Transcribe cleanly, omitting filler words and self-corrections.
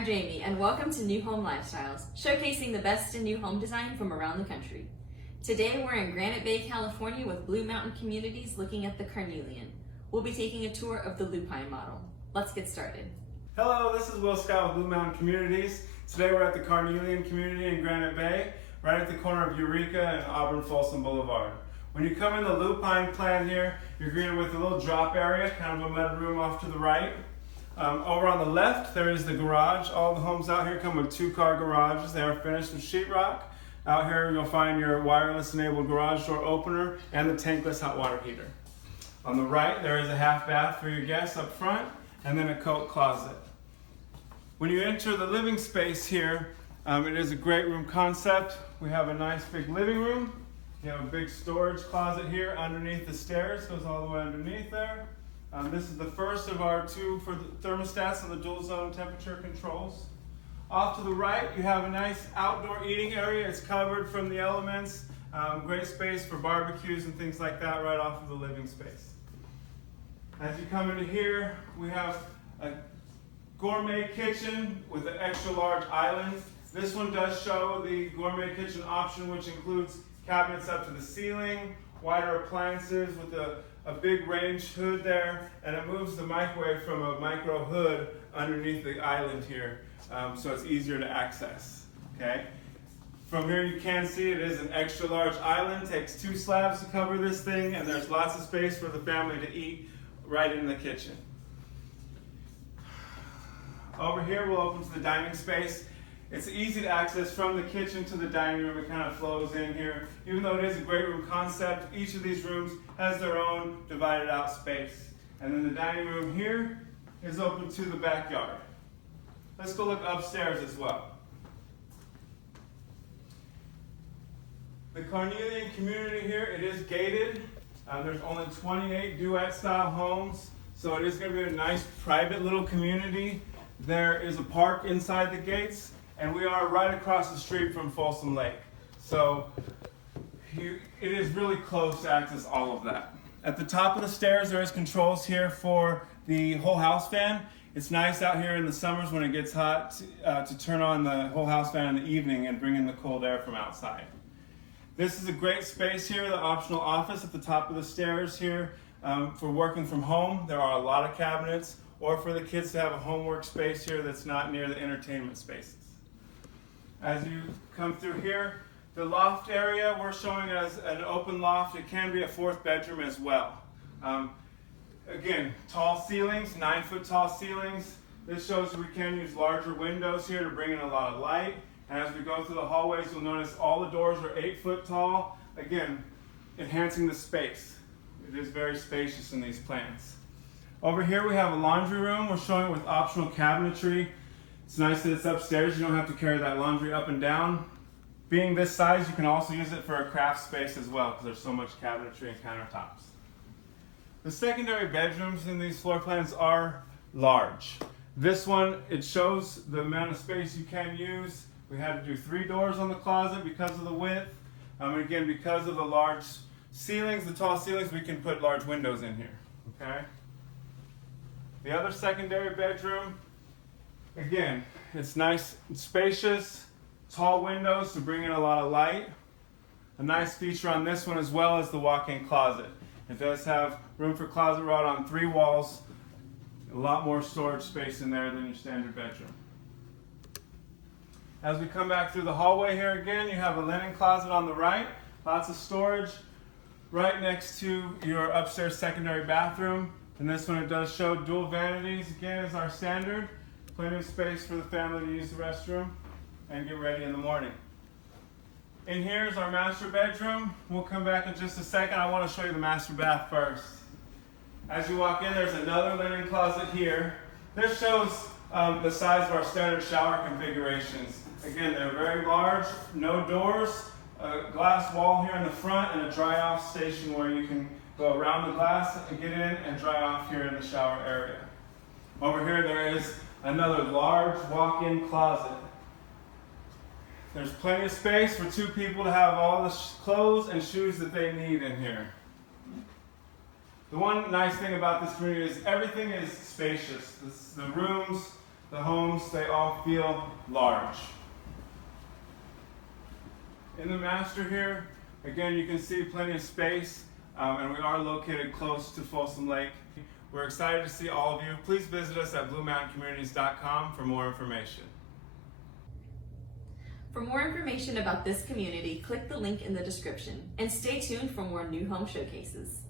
I'm Jamie, and welcome to New Home Lifestyles, showcasing the best in new home design from around the country. Today we're in Granite Bay, California with Blue Mountain Communities looking at the Carnelian. We'll be taking a tour of the lupine model. Let's get started. Hello, this is Will Scott with Blue Mountain Communities. Today we're at the Carnelian community in Granite Bay, right at the corner of Eureka and Auburn Folsom Boulevard. When you come in the lupine plan here, you're greeted with a little drop area, kind of a mud room off to the right. Over on the left, there is the garage. All the homes out here come with 2-car garages. They are finished with sheetrock. Out here, you'll find your wireless-enabled garage door opener and the tankless hot water heater. On the right, there is a half bath for your guests up front, and then a coat closet. When you enter the living space here, it is a great room concept. We have a nice big living room. You have a big storage closet here underneath the stairs, goes all the way underneath there. This is the first of our 2 for the thermostats and the dual zone temperature controls. Off to the right, you have a nice outdoor eating area. It's covered from the elements. Great space for barbecues and things like that right off of the living space. As you come into here, we have a gourmet kitchen with an extra large island. This one does show the gourmet kitchen option, which includes cabinets up to the ceiling, wider appliances with a big range hood there, and it moves the microwave from a micro hood underneath the island here, so it's easier to access. Okay. From here you can see it is an extra large island. Takes 2 slabs to cover this thing, and there's lots of space for the family to eat right in the kitchen. Over here we'll open to the dining space. It's easy to access from the kitchen to the dining room. It kind of flows in here. Even though it is a great room concept, each of these rooms has their own divided out space. And then the dining room here is open to the backyard. Let's go look upstairs as well. The Carnelian community here, it is gated. There's only 28 duet style homes, so it is going to be a nice private little community. There is a park inside the gates, and we are right across the street from Folsom Lake. So it is really close to access all of that. At the top of the stairs, there is controls here for the whole house fan. It's nice out here in the summers when it gets hot to turn on the whole house fan in the evening and bring in the cold air from outside. This is a great space here, the optional office at the top of the stairs here. For working from home, there are a lot of cabinets, or for the kids to have a homework space here that's not near the entertainment spaces. As you come through here, the loft area we're showing as an open loft. It can be a 4th bedroom as well. Again, tall ceilings, 9-foot tall ceilings. This shows we can use larger windows here to bring in a lot of light. And as we go through the hallways, you'll notice all the doors are 8-foot tall. Again, enhancing the space. It is very spacious in these plans. Over here we have a laundry room. We're showing it with optional cabinetry. It's nice that it's upstairs. You don't have to carry that laundry up and down. Being this size, you can also use it for a craft space as well because there's so much cabinetry and countertops. The secondary bedrooms in these floor plans are large. This one, it shows the amount of space you can use. We had to do 3 doors on the closet because of the width. And again, because of the large ceilings, the tall ceilings, we can put large windows in here. Okay. The other secondary bedroom, again, it's nice and spacious, tall windows to bring in a lot of light. A nice feature on this one as well is the walk-in closet. It does have room for closet rod on 3 walls, a lot more storage space in there than your standard bedroom. As we come back through the hallway here again, you have a linen closet on the right, lots of storage right next to your upstairs secondary bathroom. And this one, it does show dual vanities, again, as our standard. Plenty of space for the family to use the restroom and get ready in the morning. In here is our master bedroom. We'll come back in just a second. I want to show you the master bath first. As you walk in, there's another linen closet here. This shows the size of our standard shower configurations. Again, they're very large, no doors, a glass wall here in the front, and a dry-off station where you can go around the glass and get in and dry off here in the shower area. Over here there is another large walk-in closet. There's plenty of space for 2 people to have all the clothes and shoes that they need in here. The one nice thing about this community is everything is spacious. The rooms, The homes, they all feel large. In the master here, again, you can see plenty of space, and we are located close to Folsom Lake. We're excited to see all of you. Please visit us at bluemountaincommunities.com for more information. For more information about this community, click the link in the description and stay tuned for more new home showcases.